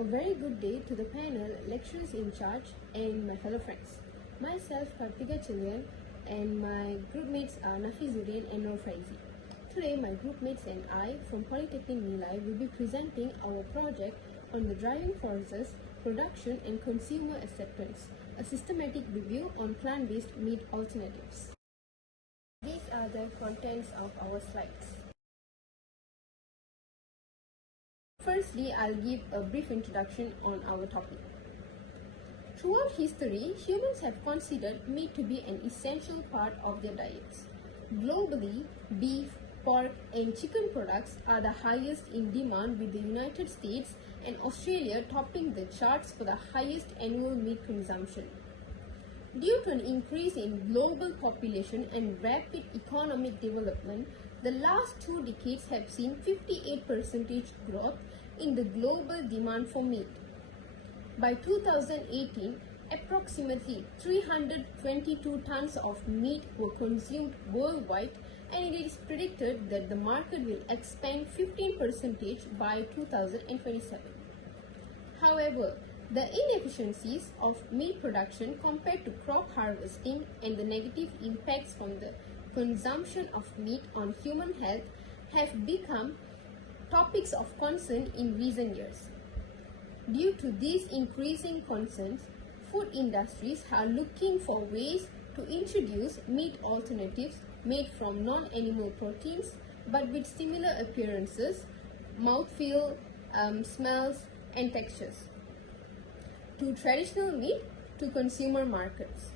A very good day to the panel, lecturers in charge, and my fellow friends. Myself, Kartika Chilian, and my groupmates are Nafizuddin and Noor Faizi. Today, my groupmates and I from Polytechnic Nilai will be presenting our project on the driving forces, production and consumer acceptance, a systematic review on plant-based meat alternatives. These are the contents of our slides. Firstly, I'll give a brief introduction on our topic. Throughout history, humans have considered meat to be an essential part of their diets. Globally, beef, pork, and chicken products are the highest in demand, with the United States and Australia topping the charts for the highest annual meat consumption. Due to an increase in global population and rapid economic development, the last 2 decades have seen 58% growth in the global demand for meat. By 2018, approximately 322 tons of meat were consumed worldwide, and it is predicted that the market will expand 15% by 2027. However, the inefficiencies of meat production compared to crop harvesting and the negative impacts from the consumption of meat on human health have become topics of concern in recent years. Due to these increasing concerns, food industries are looking for ways to introduce meat alternatives made from non-animal proteins but with similar appearances, mouthfeel, smells, and textures, to traditional meat to consumer markets.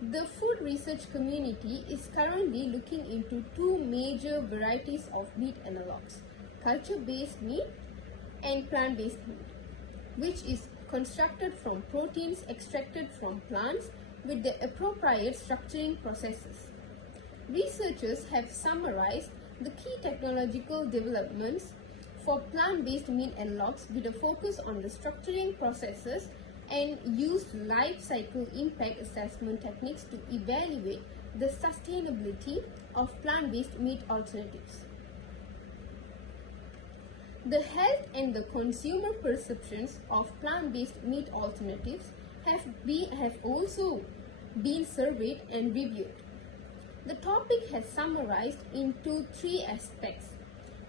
The food research community is currently looking into 2 major varieties of meat analogues: culture-based meat and plant-based meat, which is constructed from proteins extracted from plants with the appropriate structuring processes. Researchers have summarized the key technological developments for plant-based meat analogues with a focus on the structuring processes and used life cycle impact assessment techniques to evaluate the sustainability of plant-based meat alternatives. The health and the consumer perceptions of plant-based meat alternatives have also been surveyed and reviewed. The topic has summarized into 3 aspects,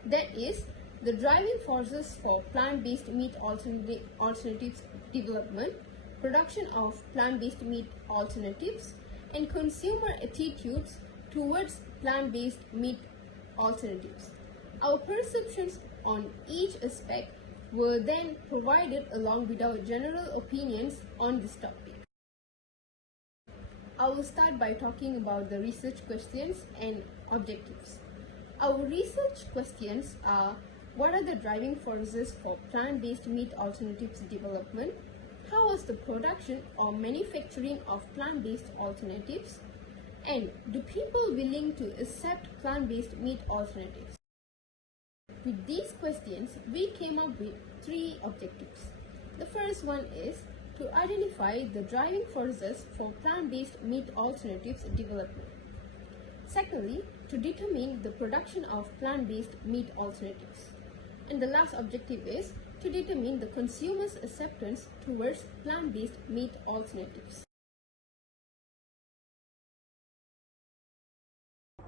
that is, the driving forces for plant-based meat alternatives development, production of plant-based meat alternatives, and consumer attitudes towards plant-based meat alternatives. Our perceptions on each aspect were then provided along with our general opinions on this topic. I will start by talking about the research questions and objectives. Our research questions are: what are the driving forces for plant-based meat alternatives development? How was the production or manufacturing of plant-based alternatives? And do people willing to accept plant-based meat alternatives? With these questions, we came up with 3 objectives. The first one is to identify the driving forces for plant-based meat alternatives development. Secondly, to determine the production of plant-based meat alternatives. And the last objective is to determine the consumer's acceptance towards plant-based meat alternatives.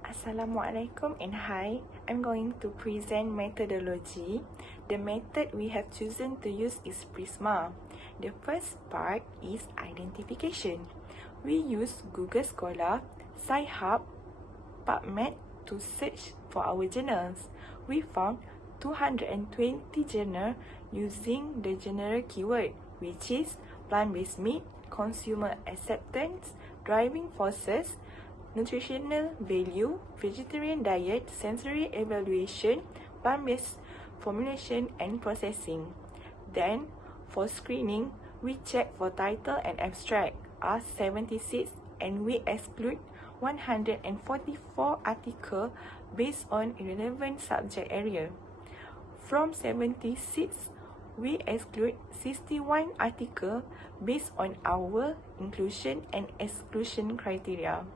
Assalamualaikum and hi, I'm going to present methodology. The method we have chosen to use is Prisma. The first part is identification. We use Google Scholar, Sci-Hub, PubMed to search for our journals. We found 220 journals using the general keyword, which is plant-based meat, consumer acceptance, driving forces, nutritional value, vegetarian diet, sensory evaluation, plant-based formulation and processing. Then, for screening, we check for title and abstract are 76 and we exclude 144 articles based on irrelevant subject area. From 76, we exclude 61 articles based on our inclusion and exclusion criteria.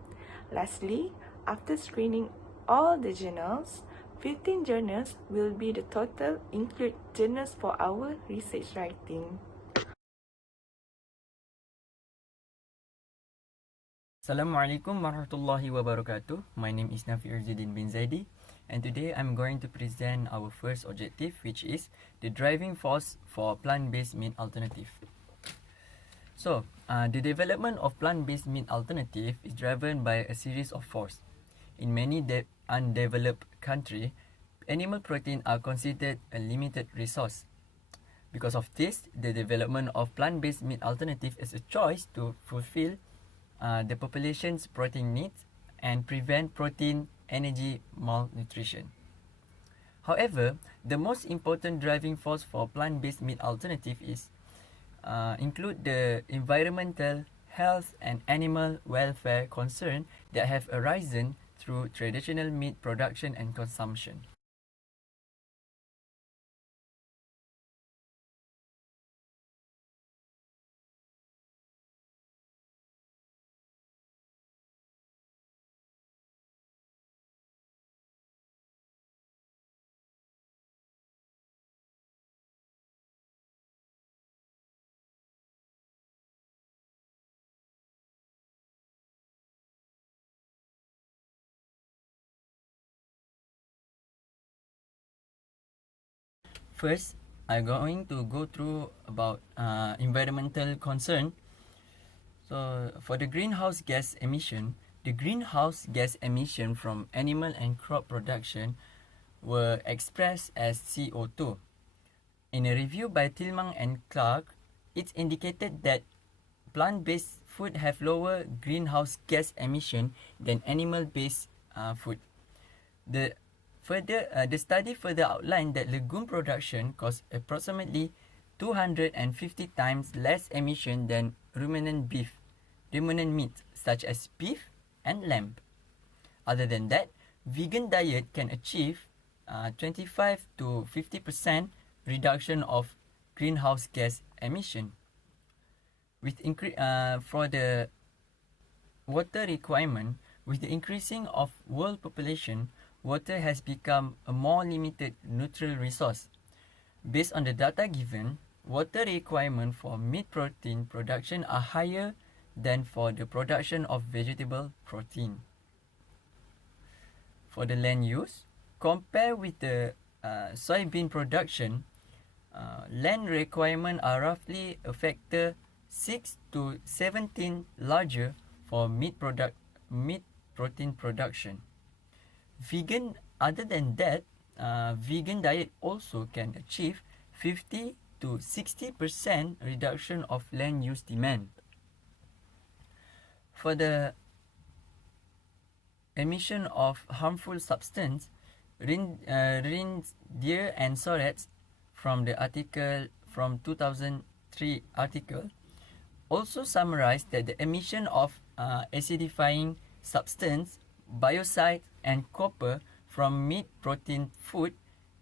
Lastly, after screening all the journals, 15 journals will be the total, include journals for our research writing. Assalamualaikum warahmatullahi wabarakatuh. My name is Nafi Urzuddin bin Zaidi, and today I'm going to present our first objective, which is the driving force for plant-based meat alternative. So, the development of plant-based meat alternative is driven by a series of forces. In many undeveloped countries, animal protein are considered a limited resource. Because of this, the development of plant-based meat alternative is a choice to fulfill the population's protein needs and prevent protein energy malnutrition. However, the most important driving force for plant-based meat alternative is include the environmental, health, and animal welfare concern that have arisen through traditional meat production and consumption. First, I'm going to go through about environmental concern. So, for the greenhouse gas emission, the greenhouse gas emission from animal and crop production were expressed as CO2. In a review by Tillman and Clark, it indicated that plant-based food have lower greenhouse gas emission than animal-based food. The study further outlined that legume production costs approximately 250 times less emission than ruminant meat such as beef and lamb. Other than that, vegan diet can achieve 25 to 50% reduction of greenhouse gas emission. For the water requirement, with the increasing of world population, water has become a more limited natural resource. Based on the data given, water requirement for meat protein production are higher than for the production of vegetable protein. For the land use, compared with the soybean production, land requirement are roughly a factor 6 to 17 larger for meat protein production. Other than that, vegan diet also can achieve 50 to 60% reduction of land use demand. For the emission of harmful substance, reindeer and sorets from the article from 2003 article also summarized that the emission of acidifying substance, biocide, and copper from meat protein food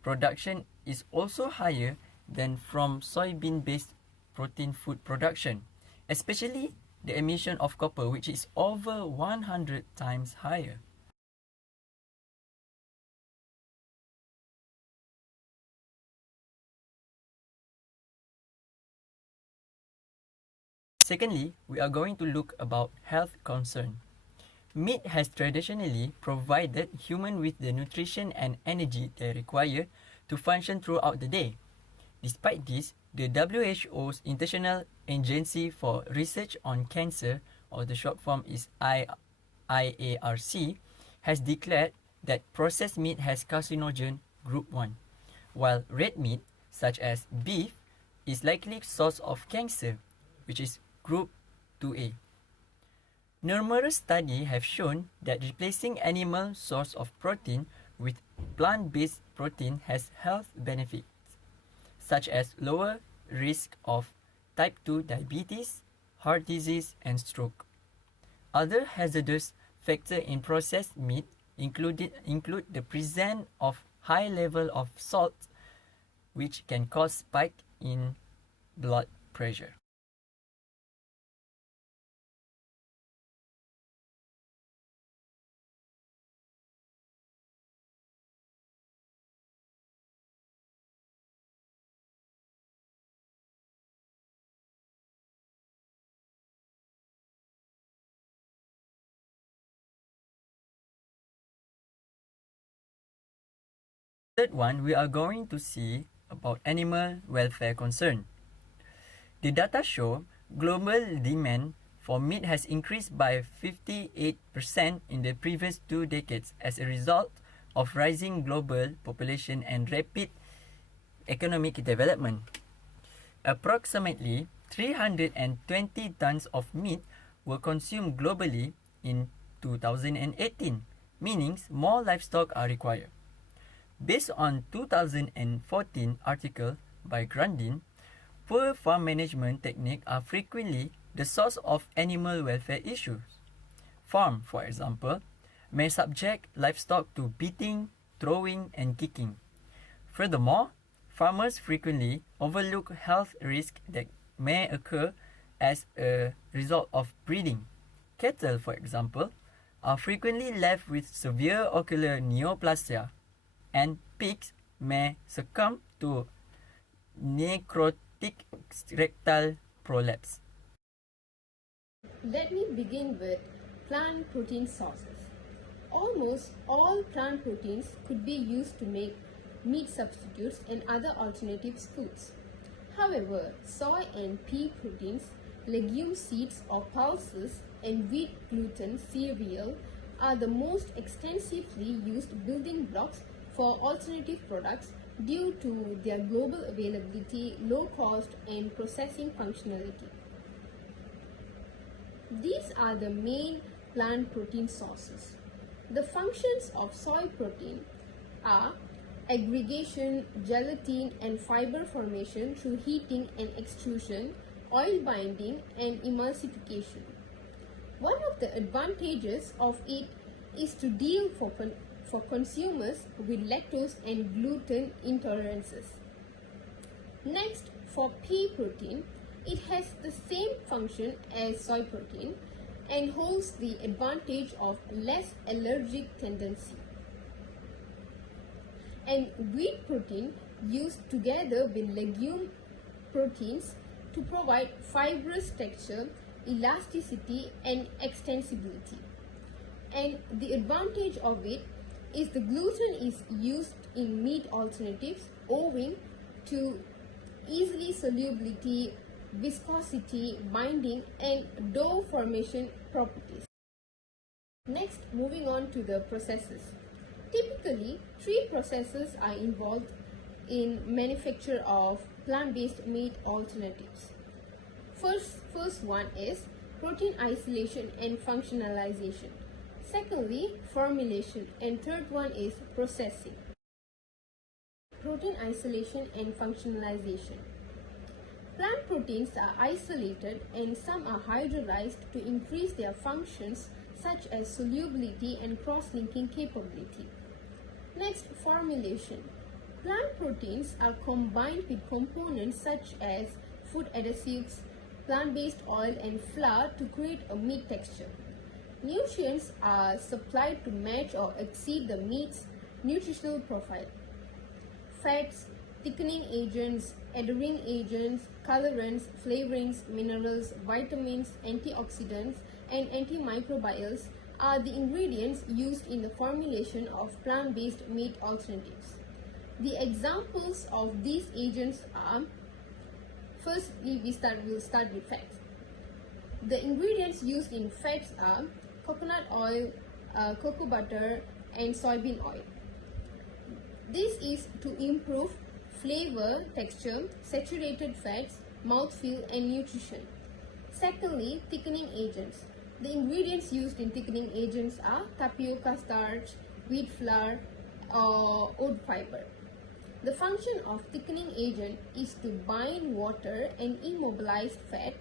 production is also higher than from soybean-based protein food production, especially the emission of copper, which is over 100 times higher. Secondly, we are going to look about health concern. Meat has traditionally provided humans with the nutrition and energy they require to function throughout the day. Despite this, the WHO's International Agency for Research on Cancer, or the short form is IARC, has declared that processed meat has carcinogen group 1, while red meat, such as beef, is likely source of cancer, which is group 2A. Numerous studies have shown that replacing animal source of protein with plant-based protein has health benefits, such as lower risk of type 2 diabetes, heart disease, and stroke. Other hazardous factors in processed meat include the presence of high level of salt, which can cause spike in blood pressure. Third one, we are going to see about animal welfare concern. The data show global demand for meat has increased by 58% in the previous 2 decades as a result of rising global population and rapid economic development. Approximately 320 tons of meat were consumed globally in 2018, meaning more livestock are required. Based on 2014 article by Grandin, poor farm management techniques are frequently the source of animal welfare issues. Farm, for example, may subject livestock to beating, throwing, and kicking. Furthermore, farmers frequently overlook health risks that may occur as a result of breeding. Cattle, for example, are frequently left with severe ocular neoplasia, and pigs may succumb to necrotic rectal prolapse. Let me begin with plant protein sources. Almost all plant proteins could be used to make meat substitutes and other alternative foods. However, soy and pea proteins, legume seeds or pulses, and wheat gluten cereal are the most extensively used building blocks for alternative products due to their global availability, low cost, and processing functionality. These are the main plant protein sources. The functions of soy protein are aggregation, gelatin, and fiber formation through heating and extrusion, oil binding, and emulsification. One of the advantages of it is to deal for consumers with lactose and gluten intolerances. Next, for pea protein, it has the same function as soy protein and holds the advantage of less allergic tendency. And wheat protein used together with legume proteins to provide fibrous texture, elasticity, and extensibility. And the advantage of it is the gluten is used in meat alternatives owing to easily solubility, viscosity, binding, and dough formation properties. Next, moving on to the processes. Typically, 3 processes are involved in manufacture of plant-based meat alternatives. First one is protein isolation and functionalization. Secondly, formulation, and third one is processing. Protein isolation and functionalization. Plant proteins are isolated and some are hydrolyzed to increase their functions such as solubility and cross-linking capability. Next, formulation. Plant proteins are combined with components such as food additives, plant-based oil, and flour to create a meat texture. Nutrients are supplied to match or exceed the meat's nutritional profile. Fats, thickening agents, adhering agents, colorants, flavorings, minerals, vitamins, antioxidants, and antimicrobials are the ingredients used in the formulation of plant-based meat alternatives. The examples of these agents are, firstly, we'll start with fats. The ingredients used in fats are coconut oil, cocoa butter, and soybean oil. This is to improve flavor, texture, saturated fats, mouthfeel, and nutrition. Secondly, thickening agents. The ingredients used in thickening agents are tapioca starch, wheat flour, or oat fiber. The function of thickening agent is to bind water and immobilize fat,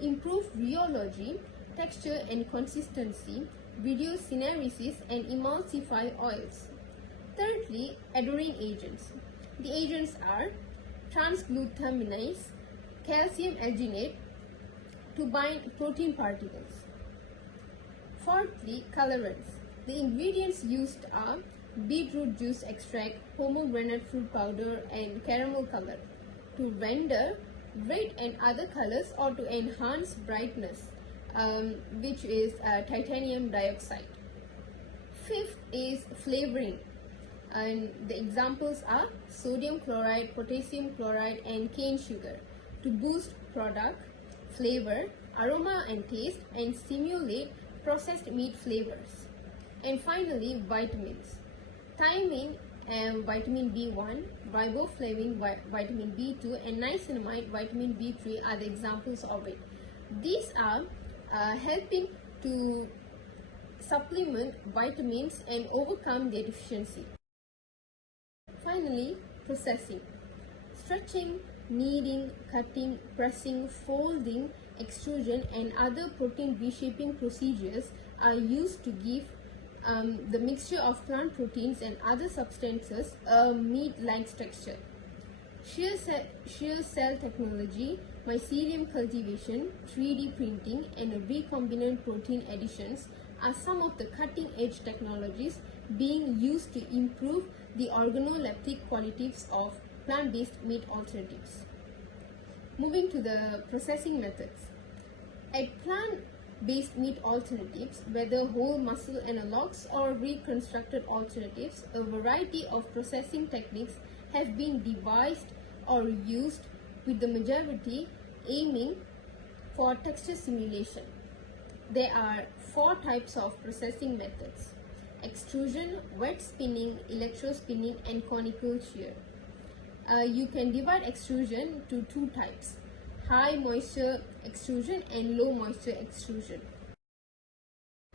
improve rheology, texture and consistency, reduce syneresis, and emulsify oils. Thirdly, adhering agents. The agents are transglutaminase, calcium alginate to bind protein particles. Fourthly, colorants. The ingredients used are beetroot juice extract, pomegranate fruit powder, and caramel color to render red and other colors or to enhance brightness, which is titanium dioxide. Fifth is flavoring. And the examples are sodium chloride, potassium chloride, and cane sugar to boost product flavor, aroma and taste, and stimulate processed meat flavors. And finally, vitamins. Thiamine and vitamin B1, riboflavin vitamin B2, and niacinamide vitamin B3 are the examples of it. These are helping to supplement vitamins and overcome their deficiency. Finally, processing. Stretching, kneading, cutting, pressing, folding, extrusion, and other protein reshaping procedures are used to give the mixture of plant proteins and other substances a meat-like texture. Shear cell technology, mycelium cultivation, 3D printing, and recombinant protein additions are some of the cutting-edge technologies being used to improve the organoleptic qualities of plant-based meat alternatives. Moving to the processing methods. At plant-based meat alternatives, whether whole muscle analogs or reconstructed alternatives, a variety of processing techniques have been devised or used, with the majority aiming for texture simulation. There are 4 types of processing methods: extrusion, wet spinning, electrospinning, and conical shear. You can divide extrusion to 2 types: high moisture extrusion and low moisture extrusion.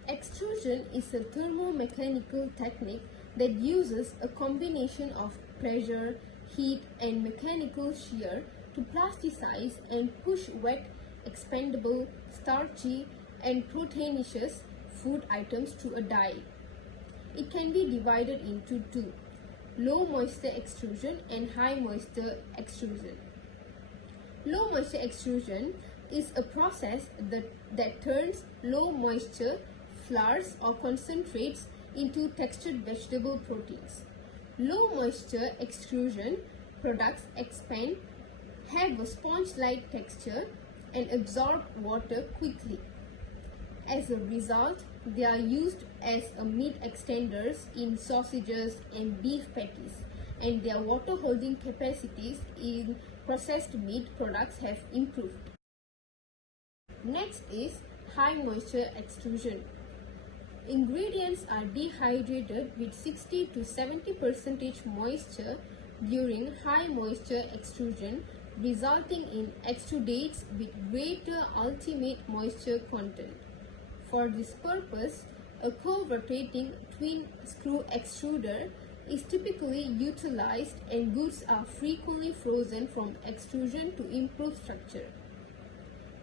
Extrusion is a thermomechanical technique that uses a combination of pressure, heat, and mechanical shear to plasticize and push wet, expandable, starchy, and proteinaceous food items to a die. It can be divided into 2: low moisture extrusion and high moisture extrusion. Low moisture extrusion is a process that turns low moisture flours or concentrates into textured vegetable proteins. Low moisture extrusion products expand, have a sponge-like texture, and absorb water quickly. As a result, they are used as meat extenders in sausages and beef patties, and their water holding capacities in processed meat products have improved. Next is high moisture extrusion. Ingredients are dehydrated with 60 to 70% moisture during high moisture extrusion, resulting in extrudates with greater ultimate moisture content. For this purpose, a curve rotating twin screw extruder is typically utilized, and goods are frequently frozen from extrusion to improve structure.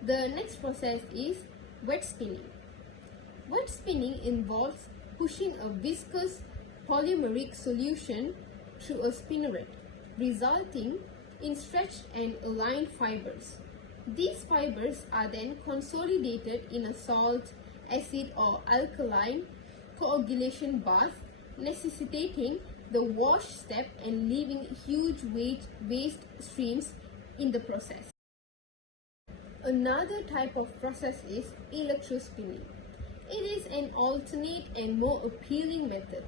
The next process is wet spinning. Wet spinning involves pushing a viscous polymeric solution through a spinneret, resulting in stretched and aligned fibers. These fibers are then consolidated in a salt, acid, or alkaline coagulation bath, necessitating the wash step and leaving huge waste streams in the process. Another type of process is electrospinning. It is an alternate and more appealing method.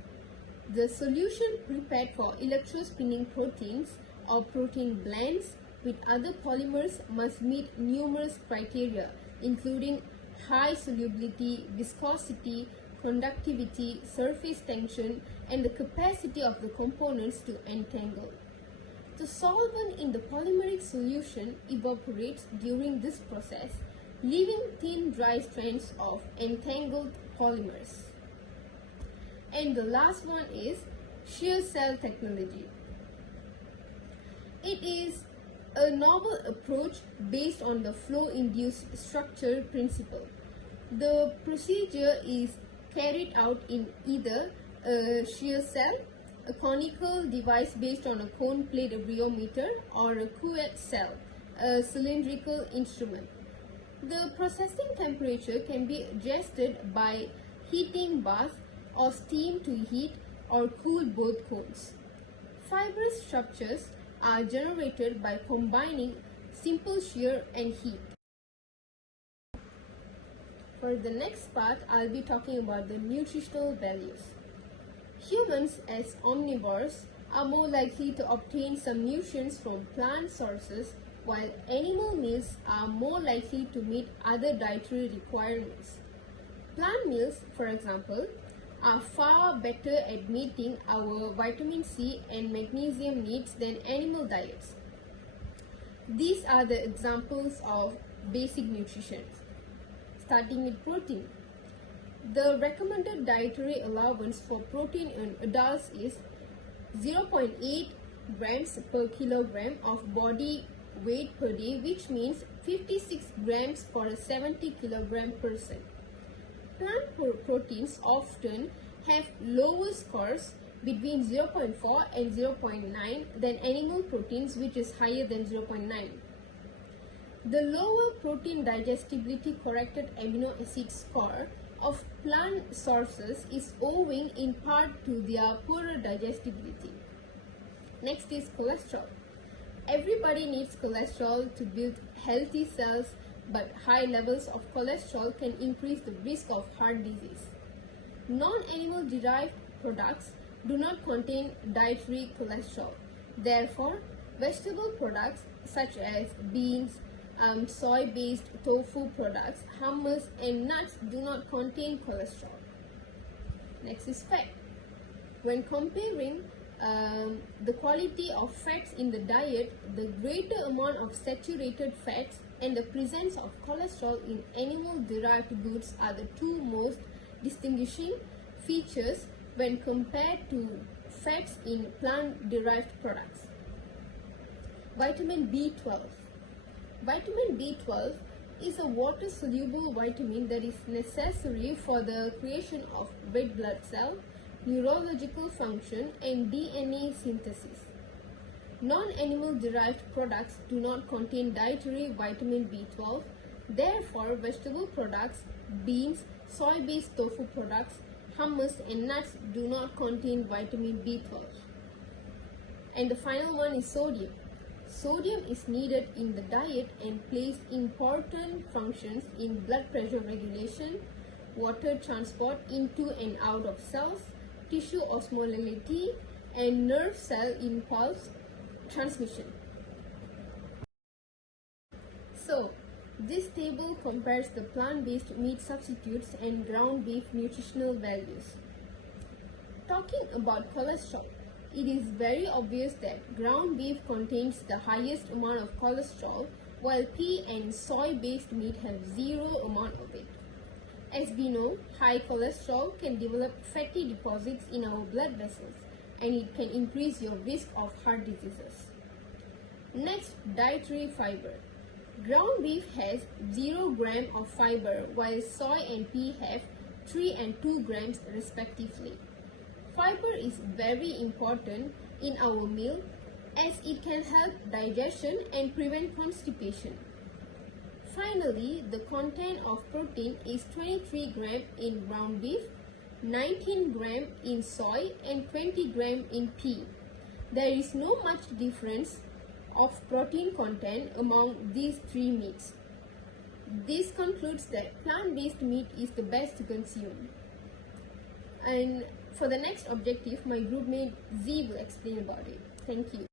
The solution prepared for electrospinning proteins or protein blends with other polymers must meet numerous criteria, including high solubility, viscosity, conductivity, surface tension, and the capacity of the components to entangle. The solvent in the polymeric solution evaporates during this process, leaving thin dry strands of entangled polymers. And the last one is shear cell technology. It is a novel approach based on the flow-induced structure principle. The procedure is carried out in either a shear cell, a conical device based on a cone plate rheometer, or a Couette cell, a cylindrical instrument. The processing temperature can be adjusted by heating bath or steam to heat or cool both cones. Fibrous structures are generated by combining simple shear and heat. For the next part, I'll be talking about the nutritional values. Humans, as omnivores, are more likely to obtain some nutrients from plant sources, while animal meals are more likely to meet other dietary requirements. Plant meals, for example, are far better at meeting our vitamin C and magnesium needs than animal diets. These are the examples of basic nutrition. Starting with protein. The recommended dietary allowance for protein in adults is 0.8 grams per kilogram of body weight per day, which means 56 grams for a 70 kilogram person. Plant proteins often have lower scores between 0.4 and 0.9 than animal proteins, which is higher than 0.9. The lower protein digestibility corrected amino acid score of plant sources is owing in part to their poorer digestibility. Next is cholesterol. Everybody needs cholesterol to build healthy cells, but high levels of cholesterol can increase the risk of heart disease. Non-animal derived products do not contain dietary cholesterol. Therefore, vegetable products such as beans, soy-based tofu products, hummus, and nuts do not contain cholesterol. Next is fat. When comparing the quality of fats in the diet, the greater amount of saturated fats and the presence of cholesterol in animal-derived goods are the two most distinguishing features when compared to fats in plant-derived products. Vitamin B12. Vitamin B12 is a water-soluble vitamin that is necessary for the creation of red blood cell, neurological function, and DNA synthesis. Non-animal derived products do not contain dietary vitamin B12. Therefore, vegetable products, beans, soy-based tofu products, hummus, and nuts do not contain vitamin B12. And the final one is sodium. Sodium is needed in the diet and plays important functions in blood pressure regulation, water transport into and out of cells, tissue osmolality, and nerve cell impulse transmission. So, this table compares the plant-based meat substitutes and ground beef nutritional values. Talking about cholesterol, it is very obvious that ground beef contains the highest amount of cholesterol, while pea and soy-based meat have zero amount of it. As we know, high cholesterol can develop fatty deposits in our blood vessels, and it can increase your risk of heart diseases. Next, dietary fiber. Ground beef has 0 gram of fiber, while soy and pea have 3 and 2 grams respectively. Fiber is very important in our meal as it can help digestion and prevent constipation. Finally, the content of protein is 23 gram in ground beef, 19 gram in soy, and 20 gram in pea. There is no much difference of protein content among these three meats. This concludes that plant-based meat is the best to consume. And for the next objective, my group mate Z will explain about it. Thank you.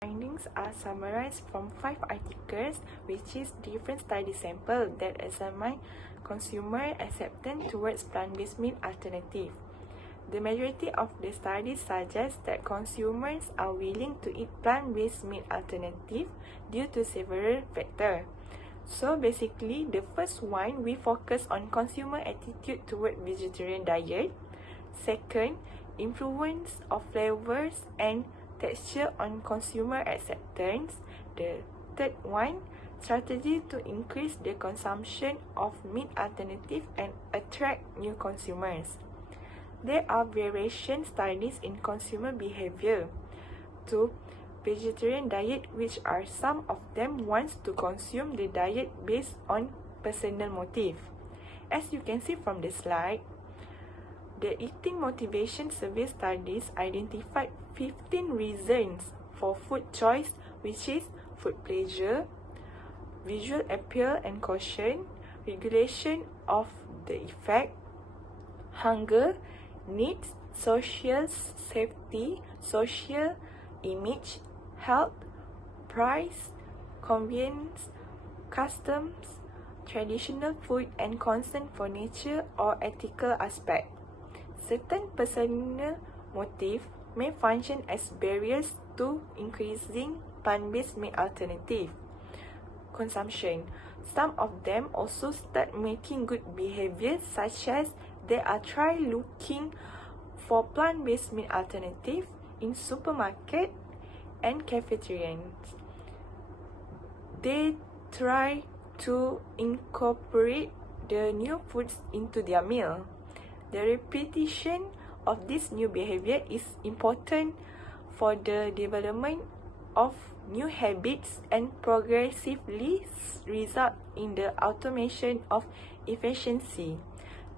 Findings are summarized from 5 articles, which is different study sample that examine consumer acceptance towards plant-based meat alternative. The majority of the studies suggest that consumers are willing to eat plant-based meat alternative due to several factors. So basically, the first one, we focus on consumer attitude toward vegetarian diet. Second, influence of flavors and texture on consumer acceptance. The third one, strategy to increase the consumption of meat alternative and attract new consumers. There are variation studies in consumer behavior to vegetarian diet, which are some of them wants to consume the diet based on personal motive. As you can see from the slide, the eating motivation survey studies identified 15 reasons for food choice, which is food pleasure, visual appeal and caution, regulation of the effect, hunger, needs, social safety, social image, health, price, convenience, customs, traditional food, and concern for nature or ethical aspect. Certain personal motives may function as barriers to increasing plant-based meat alternative consumption. Some of them also start making good behaviors, such as they are try looking for plant-based meat alternative in supermarket and cafeterias. They try to incorporate the new foods into their meal. The repetition of this new behavior is important for the development of new habits and progressively result in the automation of efficiency,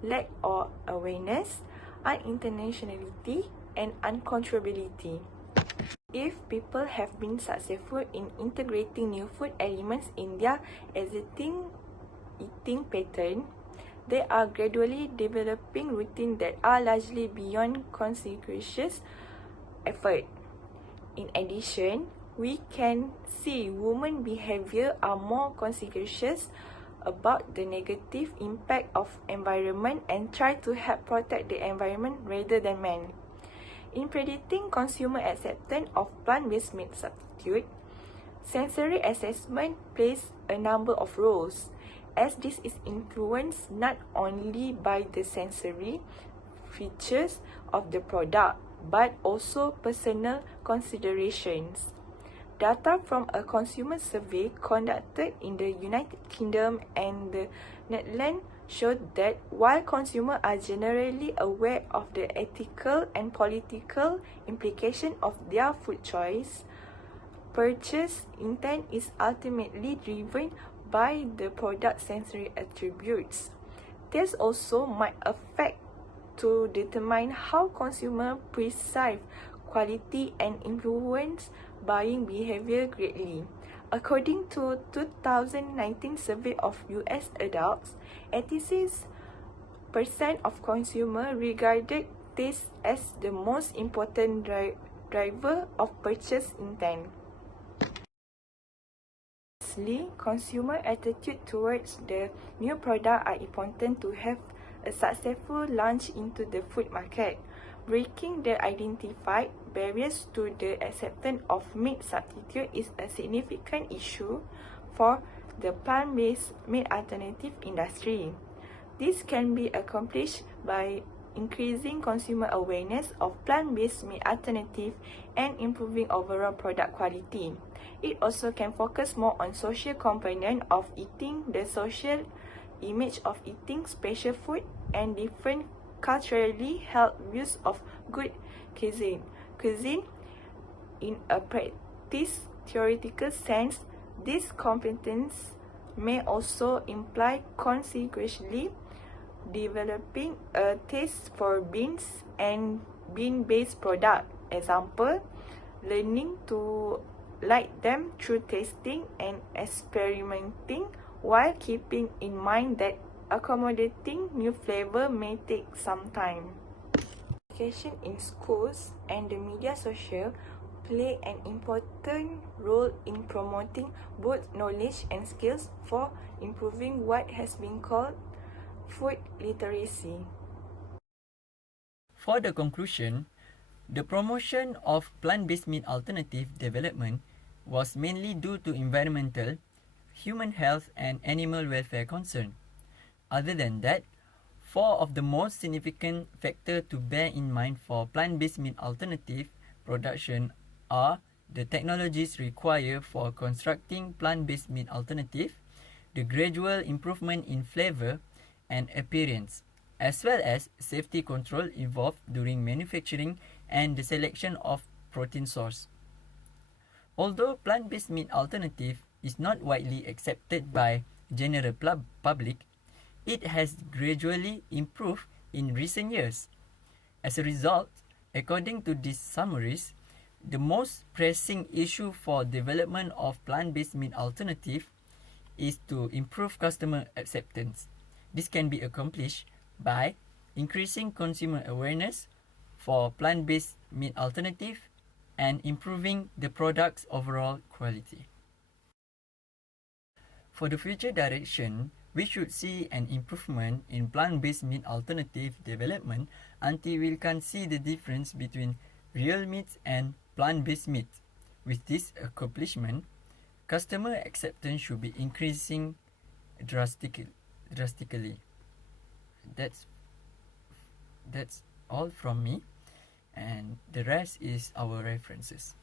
lack of awareness, unintentionality, and uncontrollability. If people have been successful in integrating new food elements in their existing eating pattern, they are gradually developing routines that are largely beyond conscientious effort. In addition, we can see women behavior are more conscientious about the negative impact of environment and try to help protect the environment rather than men. In predicting consumer acceptance of plant-based meat substitute, sensory assessment plays a number of roles, as this is influenced not only by the sensory features of the product, but also personal considerations. Data from a consumer survey conducted in the United Kingdom and the Netherlands showed that while consumers are generally aware of the ethical and political implications of their food choice, purchase intent is ultimately driven by the product's sensory attributes. This also might affect to determine how consumers perceive quality and influence buying behavior greatly. According to 2019 survey of US adults, 86% of consumers regarded taste as the most important driver of purchase intent. Lastly, consumer attitude towards the new product are important to have a successful launch into the food market. Breaking the identified barriers to the acceptance of meat substitute is a significant issue for the plant-based meat alternative industry. This can be accomplished by increasing consumer awareness of plant-based meat alternative and improving overall product quality. It also can focus more on social component of eating, the social image of eating special food, and different culturally held views of good cuisine. In a practice theoretical sense, this competence may also imply consequently developing a taste for beans and bean-based product. Example, learning to like them through tasting and experimenting while keeping in mind that accommodating new flavor may take some time. Education in schools and the media social play an important role in promoting both knowledge and skills for improving what has been called food literacy. For the conclusion, the promotion of plant-based meat alternative development was mainly due to environmental, human health, and animal welfare concern. Other than that, four of the most significant factors to bear in mind for plant-based meat alternative production are the technologies required for constructing plant-based meat alternative, the gradual improvement in flavor and appearance, as well as safety control involved during manufacturing and the selection of protein source. Although plant-based meat alternative is not widely accepted by general public, it has gradually improved in recent years. As a result, according to these summaries, the most pressing issue for development of plant-based meat alternative is to improve customer acceptance. This can be accomplished by increasing consumer awareness for plant-based meat alternative and improving the product's overall quality. For the future direction, we should see an improvement in plant-based meat alternative development until we can see the difference between real meat and plant-based meat. With this accomplishment, customer acceptance should be increasing drastically. That's all from me, and the rest is our references.